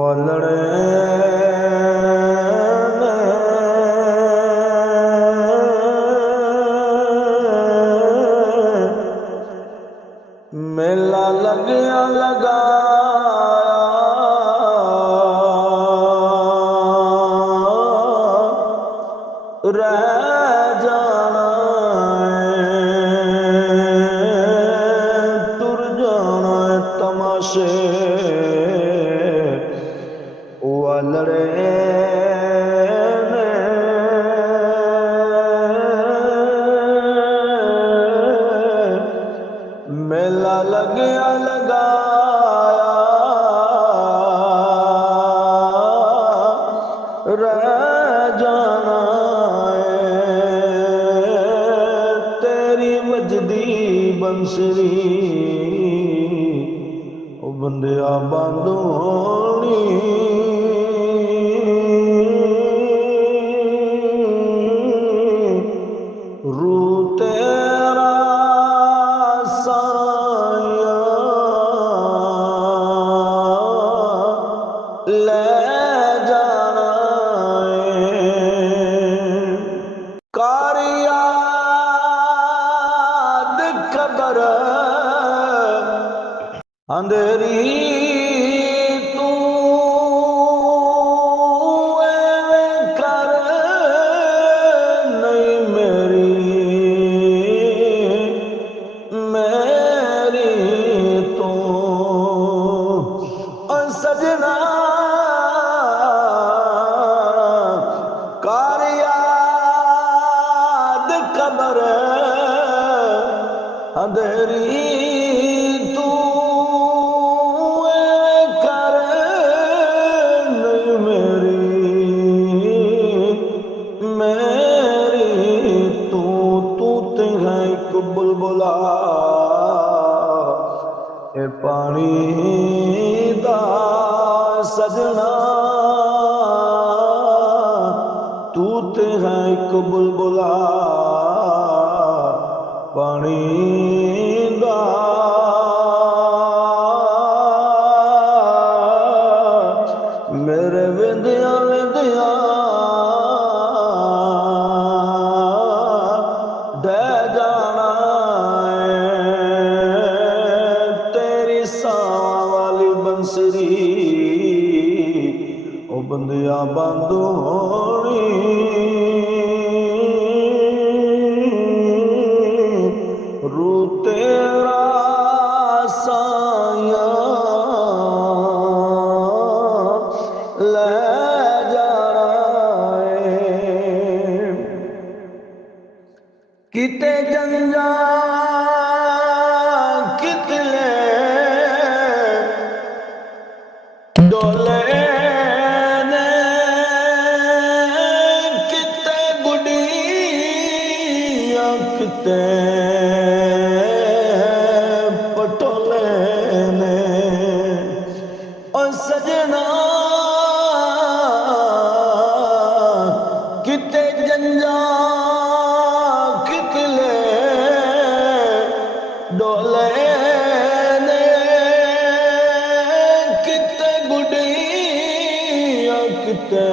वालड़े मेला लग्या लगाया रह जाना तुर जाना तमाशे वालड़े मेला लग्या लगाया रह जाना तेरी मजदी बंसरी ओ बंदिया बांधोनी रू तेरा साया ले जाना कार याद खबर अंधेरी तू कर नहीं मेरी तू सजना कार याद खबर अंधेरी तू कर नहीं मेरी तू ते है एक बुलबुला ए पानी दा सजना तू ते है एक बुलबुला पानी दा मेरे विंदिया विंदिया ढह जाना तेरी सांवां वाली बंसरी ओ बंदिया बांधोनी रू तेरा साया ले जाना किते जंजा कितले डोले ने किते गुड़िया किते पटोले ने ओ सजना किते जंजा कितले डोले ने किते गुड़िया किते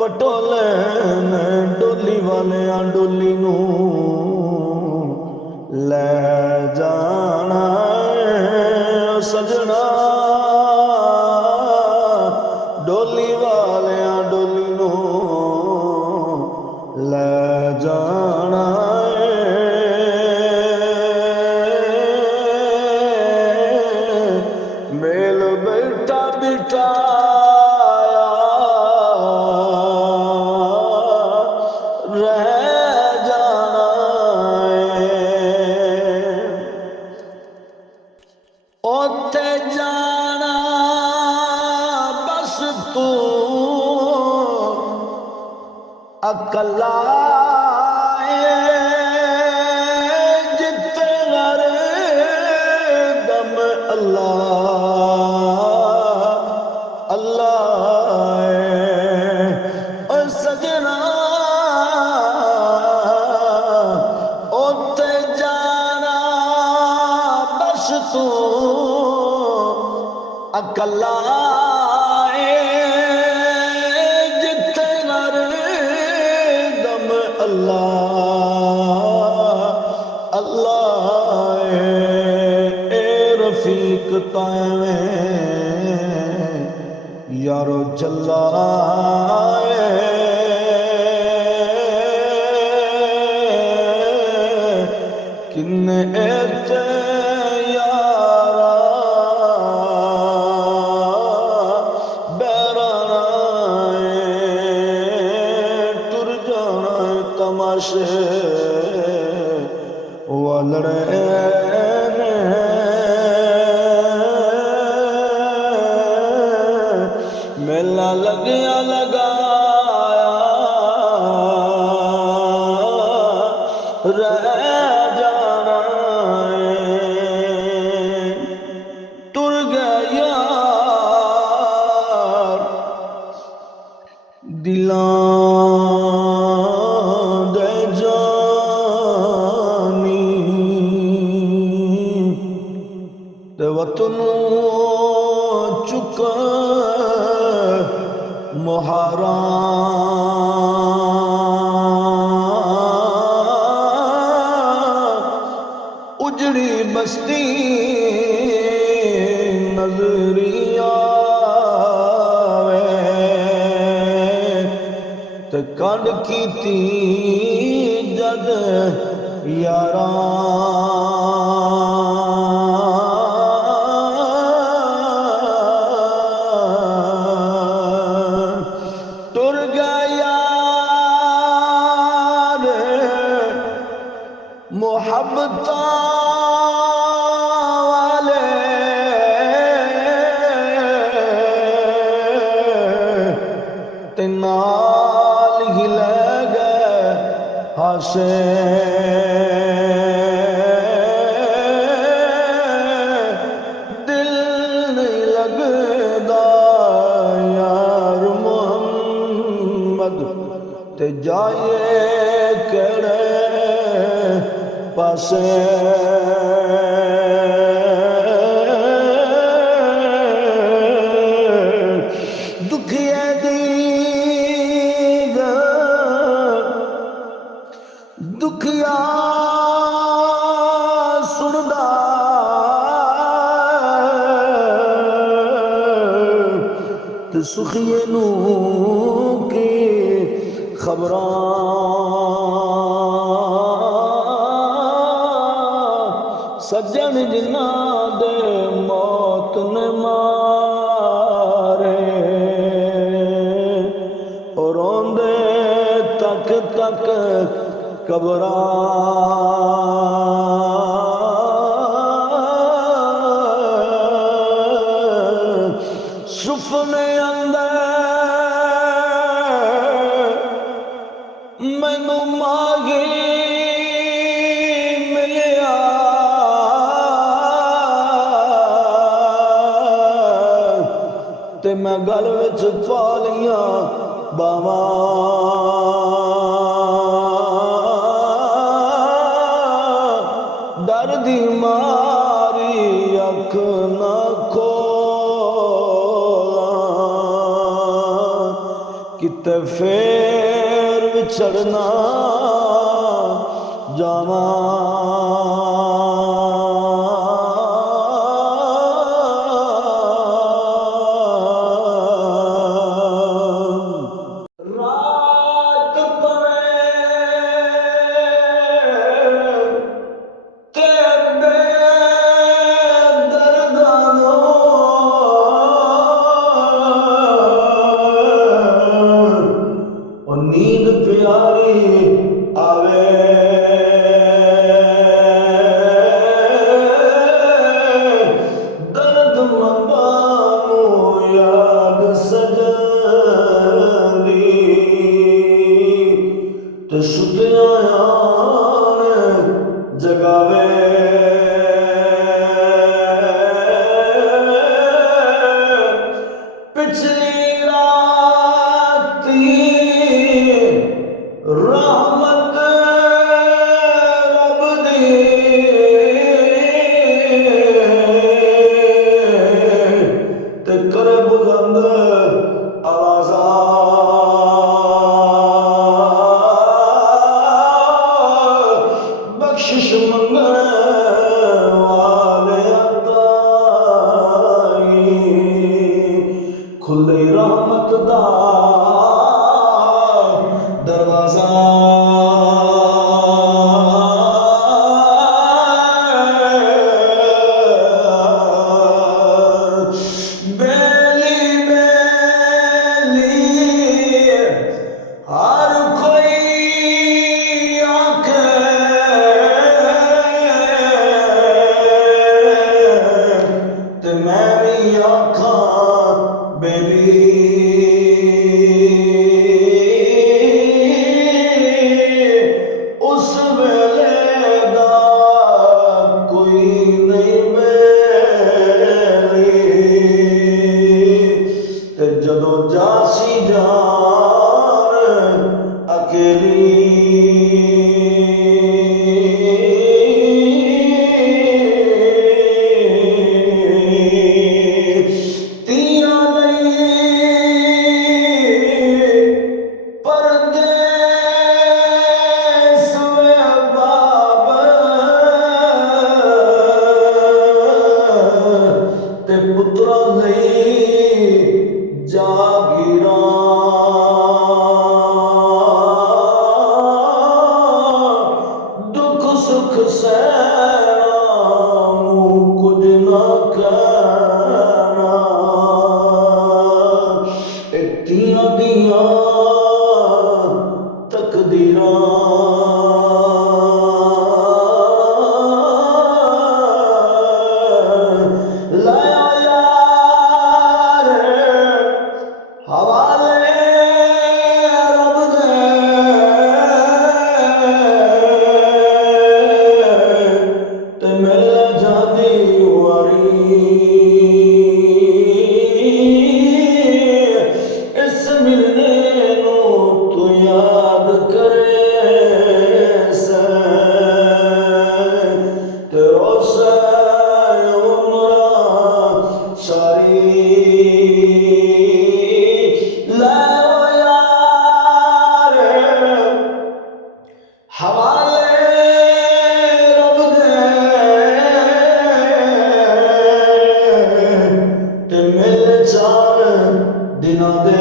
पटोले ने डोली वाले डोली नू ले जाना सजना डोली वाले डोली नू ले जाना मेल बैठा बिठाया रह जाना ओते जाना बस तू अकला जिते हर दम अल्लाह अल्लाह ओ सजना ओते जाना बस तू अकला जिथे नर दम अल्लाह अल्लाह ए रफीक ताएं यारो चला किन्ने एते यारा बैराना टुर जाना तमाशे वालड़े मेला लगिया लगाया रह जाना टुर गया दिलां दे जानी ते वतनू चुका मुहारा उजड़ी बस्ती नजरिया ते कंड कीती जद यारा टुर गया मोहब्बत वाले ते नाल ही ले गए हासे दिल नहीं लगदा यार मोहम्मद ते जाए केड़े पासे दुखिया दी दुखिया सुनदा ते सुखिए नू की खबरां सज्जन जिन्ना दे मौत ने मारे और रोंदे तक तक कबरां सुपने अंदर मैनू मागी मिलिया ते मैं गल विच पा लिया बावां डर दी मारी अख ना खोलां किते फेर विछड़ना जावां रात पवे ते बेदर्दानो और नींद प्यारी आवे बुलंद आवाज़ा बख्शिश मंगण वाले ताई खुले रहमत दा दरवाजा बेली बेली हर कोई आंखें ते मैं भी आंखां बेली उस वेले दा कोई नहीं बेली ते जदों जासी जान अकेली तियां नहीं परदेस वे बाब ते पुत्रा नहीं जागीरा दुख सुख सैना मुँह कुछ ना कहना इतियां दियां तकदीरां लाया यार हवाले रब दे ते मिल जादी वारी इस मिलने नू तू याद करे से ते रोसे उमरा सारी लाओ यार हवाले रब दे ते मिल जान दिना दे